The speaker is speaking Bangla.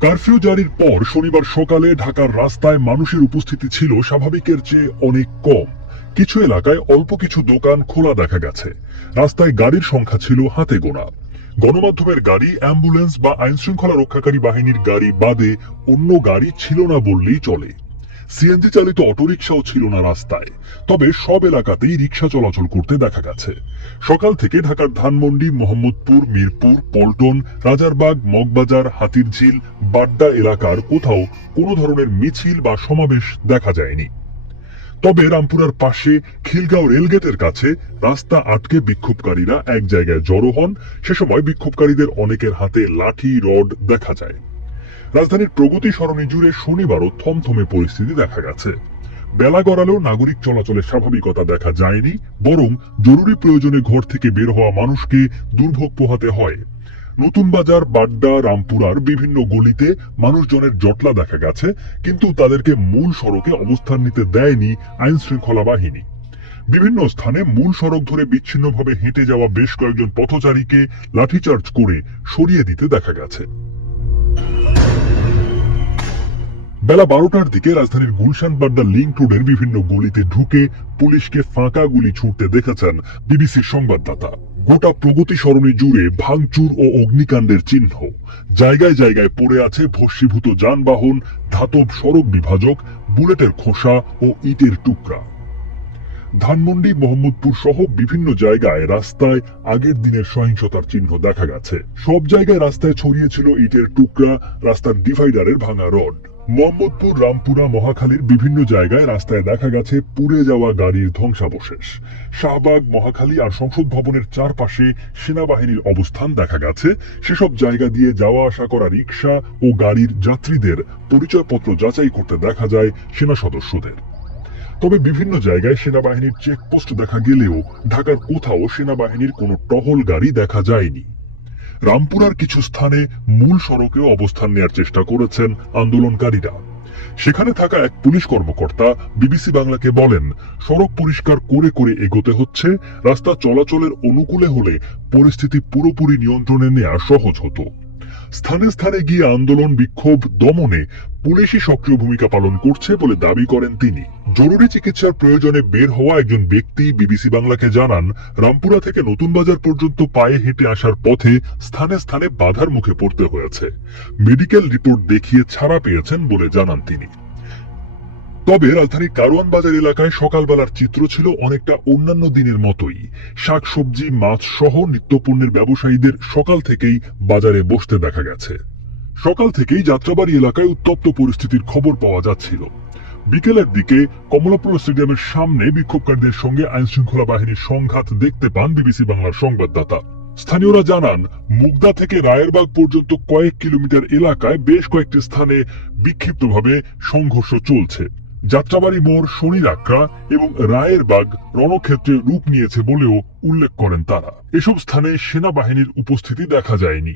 কারফিউ জারির পর শনিবার সকালে ঢাকার রাস্তায় মানুষের উপস্থিতি ছিল স্বাভাবিকের চেয়ে অনেক কম। কিছু এলাকায় অল্প কিছু দোকান খোলা দেখা গেছে। রাস্তায় গাড়ির সংখ্যা ছিল হাতে গোনা। গণমাধ্যমের গাড়ি, অ্যাম্বুলেন্স বা আইন শৃঙ্খলা রক্ষাকারী বাহিনীর গাড়ি বাদে অন্য গাড়ি ছিল না বললেই চলে। সিএনজি চালিত অটোরিকশাও ছিল না রাস্তায়। তবে সব এলাকাতেই রিকশা চলাচল করতে দেখা গেছে। সকাল থেকে ঢাকার ধানমন্ডি, মোহাম্মদপুর, মিরপুর, পল্টন, রাজারবাগ, মগবাজার, হাতিরঝিল, বাড্ডা এলাকার কোথাও কোনো ধরনের মিছিল বা সমাবেশ দেখা যায়নি। তবে রামপুরার পাশে খিলগাঁও রেলগেটের কাছে রাস্তা আটকে বিক্ষোভকারীরা এক জায়গায় জড়ো হন। সে সময় বিক্ষোভকারীদের অনেকের হাতে লাঠি, রড দেখা যায়। রাজধানীর প্রগতি সরণি জুড়ে শনিবারও থমথমে পরিস্থিতি দেখা গেছে। বেলা গড়ালেও নাগরিক চলাচলের স্বাভাবিকতা দেখা যায়নি, বরং জরুরি প্রয়োজনে ঘর থেকে বের হওয়া মানুষকে দুর্ভোগ পোহাতে হয়। নতুন বাজার, বাড্ডা, রামপুরার বিভিন্ন গলিতে মানুষজনের জটলা দেখা গেছে, কিন্তু তাদেরকে মূল সড়কে অবস্থান নিতে দেয়নি আইন শৃঙ্খলা বাহিনী। বিভিন্ন স্থানে মূল সড়ক ধরে বিচ্ছিন্নভাবে হেঁটে যাওয়া বেশ কয়েকজন পথচারীকে লাঠিচার্জ করে সরিয়ে দিতে দেখা গেছে। বেলা 12টার দিকে রাজধানীর গুলশান বাড্ডা লিংক রোডের বিভিন্ন গলিতে ঢুকে পুলিশকে ফাঁকা গুলি ছুটতে দেখেছেন বিবিসির সংবাদদাতা। গোটা প্রগতি সরণি জুড়ে ভাঙচুর ও অগ্নিকাণ্ডের চিহ্ন। জায়গায় জায়গায় পড়ে আছে ভস্মীভূত যানবাহন, ধাতব সড়ক বিভাজক, বুলেটের খোসা ও ইটের টুকরা। ধানমন্ডি, মোহাম্মদপুর সহ বিভিন্ন জায়গায় রাস্তায় আগের দিনের সহিংসতার চিহ্ন দেখা গেছে। সব জায়গায় রাস্তায় ছড়িয়ে ছিল ইটের টুকরা, রাস্তার ডিভাইডারের ভাঙা রড। মোহাম্মদপুর, রামপুরা, মহাখালীর বিভিন্ন জায়গায় রাস্তায় দেখা গেছে পুড়ে যাওয়া গাড়ির ধ্বংসাবশেষ। শাহবাগ, মহাখালী আর সংসদ ভবনের চারপাশে সেনাবাহিনীর অবস্থান দেখা গেছে। সেসব জায়গা দিয়ে যাওয়া আসা করা রিকশা ও গাড়ির যাত্রীদের পরিচয়পত্র যাচাই করতে দেখা যায় সেনা সদস্যদের। তবে বিভিন্ন জায়গায় সেনাবাহিনীর চেকপোস্ট দেখা গেলেও ঢাকার কোথাও সেনাবাহিনীর কোনো টহল গাড়ি দেখা যায়নি। রামপুরার কিছু স্থানে মূল সড়কেও অবস্থান নেয়ার চেষ্টা করেছেন আন্দোলনকারীরা। সেখানে থাকা এক পুলিশ কর্মকর্তা বিবিসি বাংলাকে বলেন, সড়ক পরিষ্কার করে করে এগোতে হচ্ছে। রাস্তা চলাচলের অনুকূলে হলে পরিস্থিতি পুরোপুরি নিয়ন্ত্রণে নেওয়া সহজ হতো। স্থানে স্থানে গিয়ে আন্দোলন, বিক্ষোভ দমনে পুলিশই সক্রিয় ভূমিকা পালন করছে বলে দাবি করেন তিনি। জরুরি চিকিৎসার প্রয়োজনে বের হওয়া একজন ব্যক্তি বিবিসি বাংলাকে জানান, রামপুরা থেকে নতুন বাজার পর্যন্ত পায়ে হেঁটে আসার পথে স্থানে স্থানে বাধার মুখে পড়তে হয়েছে। মেডিকেল রিপোর্ট দেখিয়ে ছাড়া পেয়েছেন বলে জানান তিনি। তবে রাজধানীর কারওয়ান বাজার এলাকায় সকালবেলার চিত্র ছিল অনেকটা অন্যান্য দিনের মতোই। শাকসবজি, মাছ সহ নিত্যপণ্যের ব্যবসায়ীদের সকাল থেকেই বাজারে বসতে দেখা গেছে। সকাল থেকেই যাত্রাবাড়ি এলাকায় উত্তপ্ত পরিস্থিতির খবর পাওয়া যাচ্ছিল। বিকেলের দিকে কমলাপুর স্টেডিয়ামের সামনে বিক্ষোভকারীদের সঙ্গে আইন শৃঙ্খলা বাহিনীর সংঘাত দেখতে পান বিবিসি বাংলার সংবাদদাতা। স্থানীয়রা জানান, মুগদা থেকে রায়েরবাগ পর্যন্ত কয়েক কিলোমিটার এলাকায় বেশ কয়েকটি স্থানে বিক্ষিপ্তভাবে সংঘর্ষ চলছে। যাত্রাবাড়ি মোড়, শনির আক্রা এবং রায়েরবাগ রণক্ষেত্রে রূপ নিয়েছে বলেও উল্লেখ করেন তারা। এসব স্থানে সেনাবাহিনীর উপস্থিতি দেখা যায়নি।